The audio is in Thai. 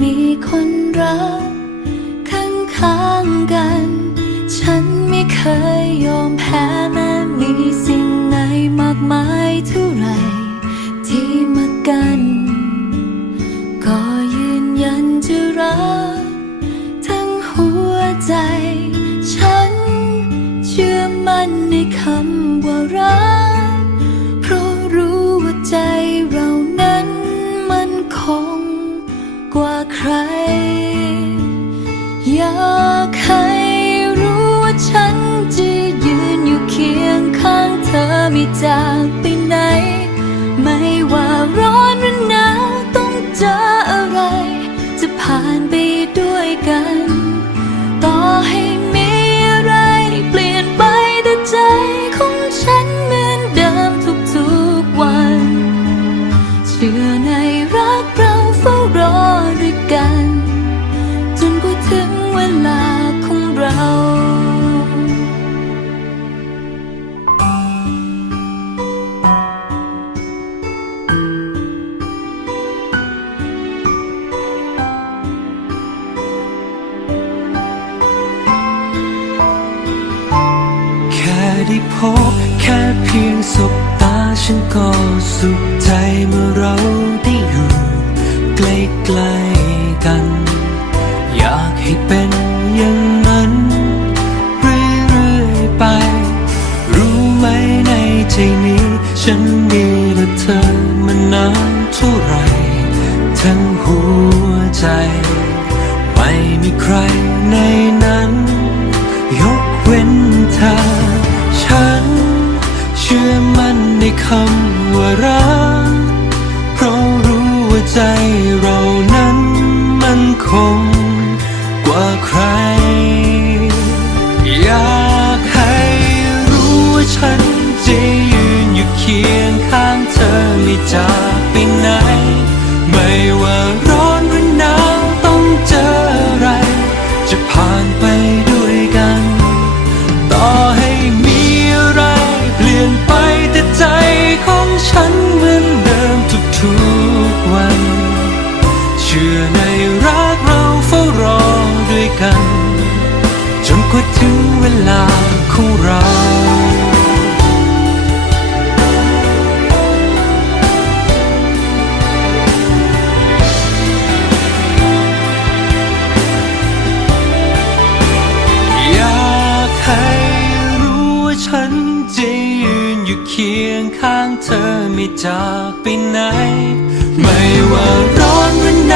มีคนรักข้างข้างๆกัน ฉันไม่เคยยอมแพ้แม้มีสิ่งไหนมากมายเท่า อ ได้พบแค่เพียงสบตาฉันก็สุขใจเมื่อเราได้อยู่ใกล้ๆกัน อยากให้เป็นอย่างนั้น เรื่อยๆไป รู้ไหมในใจนี้ ฉันมีแต่เธอมานานเท่าไรทั้งหัวใจ ไม่มีใครในนั้น ยกเว้นเธอ ฉัน เชื่อมั่นในคำว่ารัก เพราะรู้ว่าใจเรานั้นมันคงกว่าใคร อยากให้รู้ว่าฉันจะยืนอยู่เคียงข้างเธอไม่จากไปไหน ไม่ว่า วัน เชื่อในรักเราเฝ้ารอด้วยกัน จนกว่าถึงเวลาของเราอยากให้รู้ว่าฉันจะยืนอยู่เคียงข้างเธอไม่จากไปไหน ไม่ว่าร้อนหรือหนาว